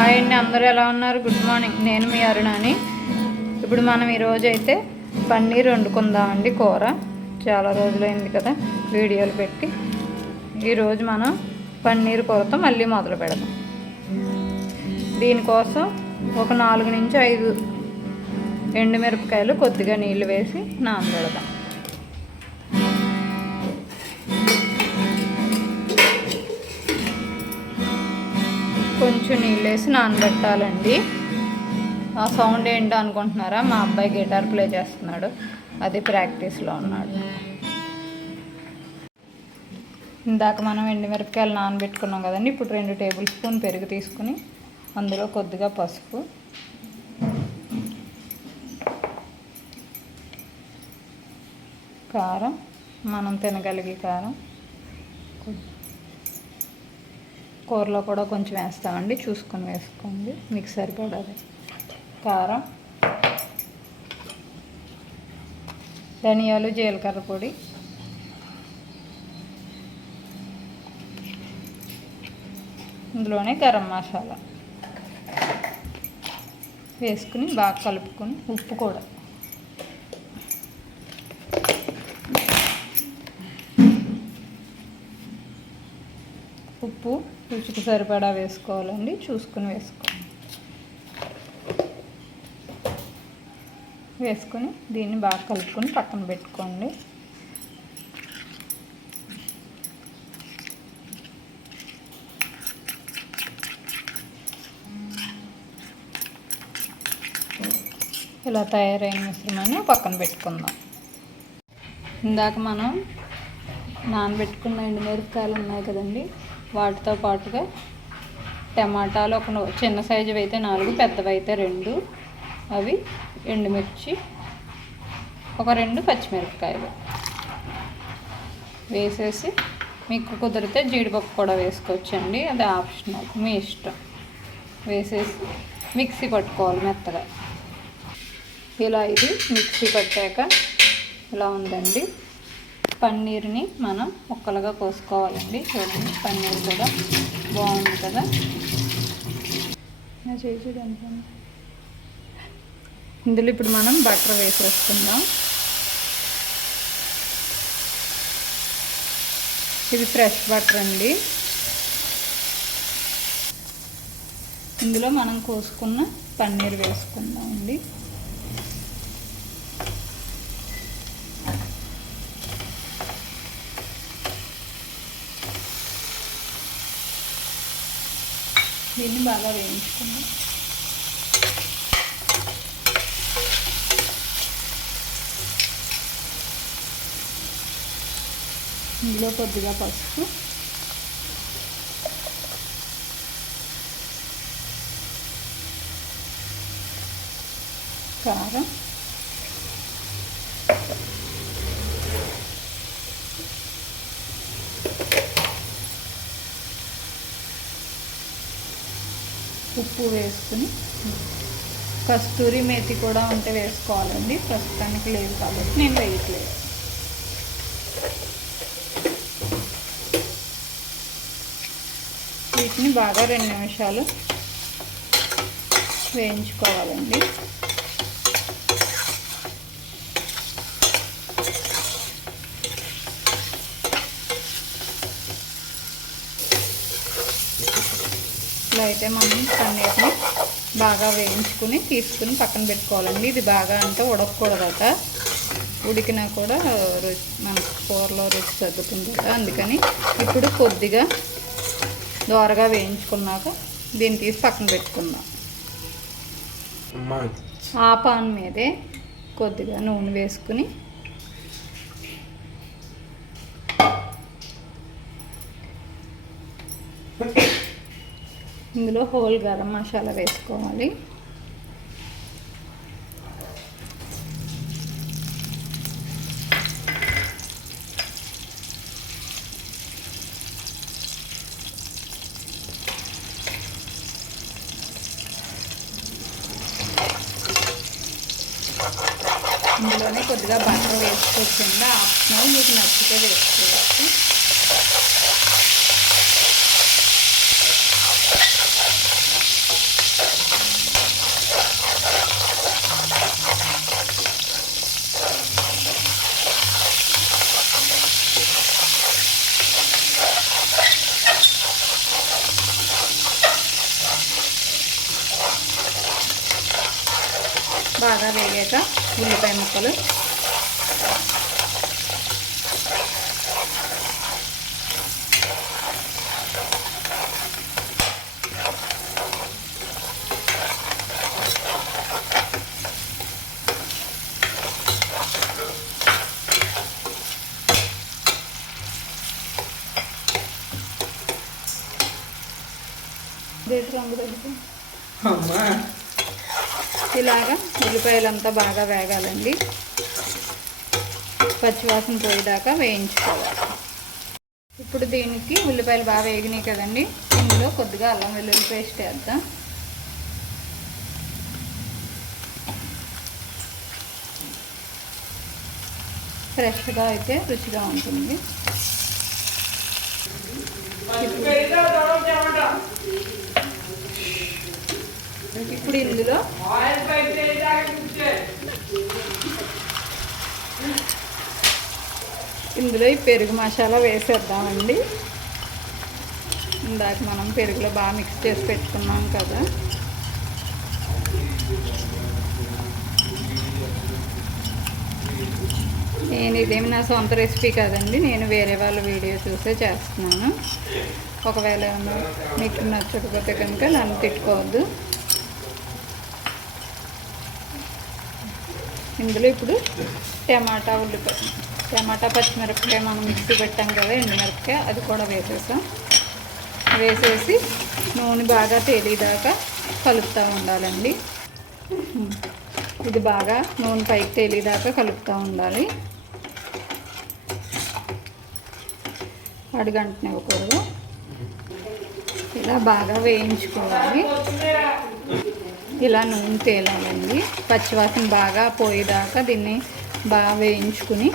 Hi అండి అందరూ ఎలా ఉన్నారు? గుడ్ మార్నింగ్ నేను మీ అరుణాని. ఇప్పుడు మనం ఈరోజు అయితే పన్నీర్ వండుకుందామండి కూర. చాలా రోజులైంది కదా వీడియోలు పెట్టి. ఈరోజు మనం పన్నీర్ కూరతో మళ్ళీ మొదలు పెడదాం. దీనికోసం ఒక నాలుగు నుంచి ఐదు ఎండుమిరపకాయలు కొద్దిగా నీళ్ళు వేసి నానబెడదాం. కొంచెం నీళ్ళు వేసి నానబెట్టాలండి. ఆ సౌండ్ ఏంటో అనుకుంటున్నారా? మా అబ్బాయి గిటార్ ప్లే చేస్తున్నాడు. అది ప్రాక్టీస్లో ఉన్నాడు. ఇందాక మనం ఎండుమిరపకాయలు నానబెట్టుకున్నాం కదండి. ఇప్పుడు రెండు టేబుల్ స్పూన్ పెరుగు తీసుకుని అందులో కొద్దిగా పసుపు. కారం. మనం తినగలిగే కారం. కూరలో కూడా కొంచెం వేస్తామండి. చూసుకొని వేసుకోండి. మీకు సరిపడాలి కారం. ధనియాలు జీలకర్ర పొడి. ఇందులోనే గరం మసాలా. వేసుకుని బాగా కలుపుకొని ఉప్పు కూడా. ఉప్పు. రుచికి సరిపడా వేసుకోవాలండి చూసుకుని వేసుకోవాలి. వేసుకొని దీన్ని బాగా కలుపుకొని పక్కన పెట్టుకోండి. ఇలా తయారైన మిశ్రమాన్ని పక్కన పెట్టుకుందాం. ఇందాక మనం నానబెట్టుకున్న ఎండుమిరపకాయలు ఉన్నాయి కదండి వాటితో పాటుగా టమాటాలు ఒక చిన్న సైజు అయితే నాలుగు పెద్దవి అయితే రెండు. అవి ఎండుమిర్చి ఒక రెండు పచ్చిమిరపకాయలు. వేసేసి మీకు కుదిరితే జీడిపప్పు కూడా వేసుకోవచ్చండి. అది ఆప్షనల్ మీ ఇష్టం. వేసేసి మిక్సీ పట్టుకోవాలి మెత్తగా. ఇలా ఇది మిక్సీ పట్టాక ఇలా ఉందండి. పన్నీర్ని మనం ముక్కలుగా కోసుకోవాలండి. చూడండి పన్నీర్ కూడా బాగుంది కదా. ఉంది. ఇందులో ఇప్పుడు మనం బటర్ వేసేసుకుందాం. ఇది ఫ్రెష్ బటర్ అండి. ఇందులో మనం కోసుకున్న పన్నీర్ వేసుకుందాం అండి. దీన్ని బాగా వేయించుకుందాం. ఇందులో కొద్దిగా పసుపు. కారం. ఉప్పు వేసుకుని కస్తూరి మేతి కూడా ఉంటే వేసుకోవాలండి. ప్రస్తుతానికి లేదు కాబట్టి నేను వేయట్లేదు. వీటిని బాగా రెండు నిమిషాలు వేయించుకోవాలండి. ఇలా అయితే మనం పన్నీర్ని బాగా వేయించుకుని తీసుకుని పక్కన పెట్టుకోవాలండి. ఇది బాగా అంటే ఉడకకూడదట. ఉడికినా కూడా రుచి మనకు కూరలో రుచి తగ్గుతుంది కదా అందుకని ఇప్పుడు కొద్దిగా దోరగా వేయించుకున్నాక దీన్ని తీసి పక్కన పెట్టుకుందాం. ఆ పాన్ మీదే కొద్దిగా నూనె వేసుకుని ఇందులో హోల్ గరం మసాలా వేసుకోవాలి. ఇందులోనే కొద్దిగా బటర్ వేసుకోవచ్చండి ఆప్షనల్ మీకు నచ్చితే వేసుకోవచ్చు. ఉల్లిపాయ ముక్కలు దేటి రంగు తగ్గుతుంది అమ్మా ఇలాగా ఉల్లిపాయలంతా బాగా వేగాలండి. పచ్చివాసన పోయేదాకా వేయించుకోవాలి. ఇప్పుడు దీనికి ఉల్లిపాయలు బాగా వేగినాయి కదండి. ఇందులో కొద్దిగా అల్లం వెల్లుల్లి పేస్ట్ వేద్దాం. ఫ్రెష్గా అయితే రుచిగా ఉంటుంది. ఇప్పుడు ఇందులో ఇందులో ఈ పెరుగు మసాలా వేసేద్దామండి. ఇందాక మనం పెరుగులో బాగా మిక్స్ చేసి పెట్టుకున్నాం కదా. నేను ఇదేమి నా సొంత రెసిపీ కాదండి నేను వేరే వాళ్ళ వీడియో చూసే చేస్తున్నాను. ఒకవేళ మీకు నచ్చకపోతే కనుక నన్ను తిట్టుకోవద్దు. ఇందులో ఇప్పుడు టమాటా ఉల్లిపాయ. టమాటా పచ్చిమిరపకాయ మనం మిక్సీ పెట్టాం కదా ఎండుమిరపకాయ అది కూడా వేసేసాం. వేసేసి నూనె బాగా తేలిదాకా కలుపుతూ ఉండాలండి. ఇది బాగా నూనె పైకి తేలిదాకా కలుపుతూ ఉండాలి. అడుగంటనివ్వకూడదు. ఇలా బాగా వేయించుకోవాలి. ఇలా నూనె తేలాలండి. పచ్చివాసన బాగా పోయేదాకా దీన్ని బాగా వేయించుకుని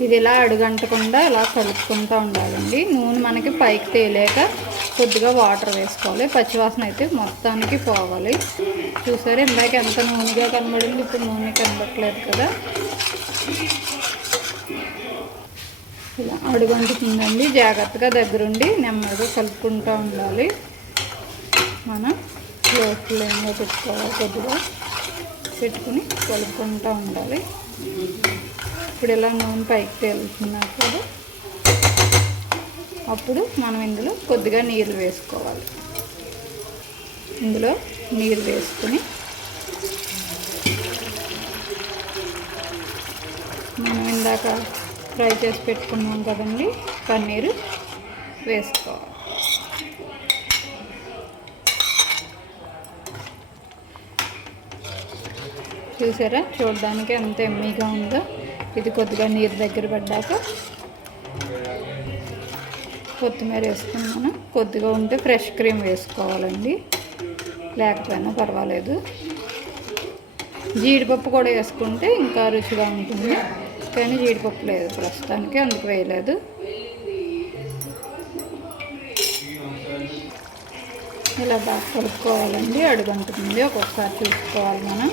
ఇది ఇలా అడుగంటకుండా ఇలా కలుపుకుంటూ ఉండాలండి. నూనె మనకి పైకి తేలేక కొద్దిగా వాటర్ వేసుకోవాలి. పచ్చివాసన అయితే మొత్తానికి పోవాలి. చూసారు ఇందాక ఎంత నూనెగా కనబడింది? ఇప్పుడు నూనె కనబడట్లేదు కదా. ఇలా అడుగంటుతుందండి. జాగ్రత్తగా దగ్గరుండి నెమ్మదిగా కలుపుకుంటూ ఉండాలి. మనం లో ఫ్లేమ్లో పెట్టుకోవాలి కొద్దిగా. పెట్టుకుని కలుపుకుంటూ ఉండాలి. ఇప్పుడు ఇలా నూనె పైకి తేలుతున్నా కూడా అప్పుడు మనం ఇందులో కొద్దిగా నీళ్ళు వేసుకోవాలి. ఇందులో నీళ్ళు వేసుకుని మనం ఇందాక ఫ్రై చేసి పెట్టుకున్నాం కదండి పన్నీరు వేసుకోవాలి. చూసారా? చూడడానికి ఎంత ఎమ్మీగా ఉందో. ఇది కొద్దిగా నీరు దగ్గర పడ్డాక కొత్తిమీర వేసుకున్నాను. కొద్దిగా ఉంటే ఫ్రెష్ క్రీమ్ వేసుకోవాలండి. లేకపోయినా పర్వాలేదు. జీడిపప్పు కూడా వేసుకుంటే ఇంకా రుచిగా ఉంటుంది. కానీ జీడిపప్పు లేదు. ప్రస్తుతానికి అందుకు వేయలేదు. ఇలా బాగా కలుపుకోవాలండి. అడుగుంటుంది ఒక్కొక్కసారి చూసుకోవాలి మనం.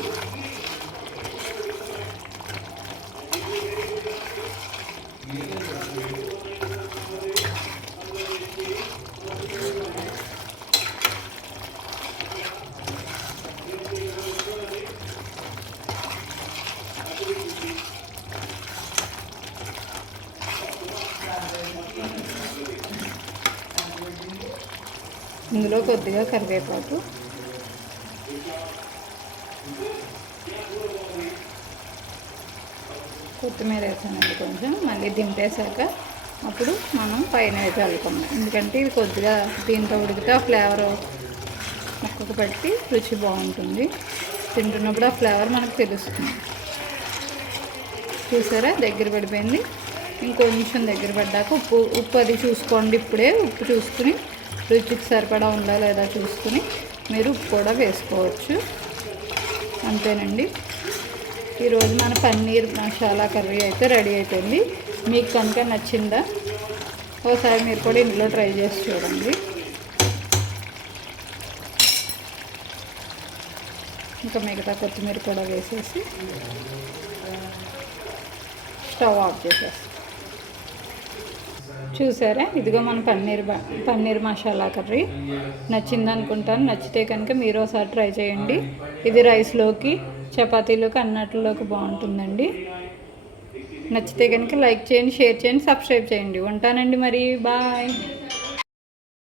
ఇందులో కొద్దిగా కరివేపాకు. కొత్తిమీర వేసానండి కొంచెం మళ్ళీ దింపేశాక అప్పుడు మనం పైన అయితే చల్లుకుందాం ఎందుకంటే ఇది కొద్దిగా దీంతో ఉడికితే ఆ ఫ్లేవర్ ముక్కకు పెట్టి రుచి బాగుంటుంది. తింటున్నప్పుడు ఆ ఫ్లేవర్ మనకు తెలుస్తుంది. చూసారా? దగ్గర పడిపోయింది. ఇంకొంచెం దగ్గర పడ్డాక ఉప్పు ఉప్పు అది చూసుకోండి ఇప్పుడే ఉప్పు చూసుకుని రుచికి సరిపడా ఉందా లేదా చూసుకుని మీరు ఉప్పు కూడా వేసుకోవచ్చు. అంతేనండి. ఈరోజు మన పన్నీర్ మసాలా కర్రీ అయితే రెడీ అయిపోయింది. మీకు కనుక నచ్చిందా ఒకసారి మీరు కూడా ఇంట్లో ట్రై చేసి చూడండి. ఇంకా మిగతా కొత్తిమీర కూడా వేసేసి స్టవ్ ఆఫ్ చేసేస్తాం. చూసారా? ఇదిగో మన పన్నీర్ పన్నీర్ మసాలా కర్రీ. నచ్చింది అనుకుంటాను. నచ్చితే కనుక మీరు ఒకసారి ట్రై చేయండి. ఇది రైస్లోకి చపాతీలోకి అన్నట్లోకి బాగుంటుందండి. నచ్చితే కనుక లైక్ చేయండి షేర్ చేయండి సబ్స్క్రైబ్ చేయండి. ఉంటానండి మరి. బాయ్.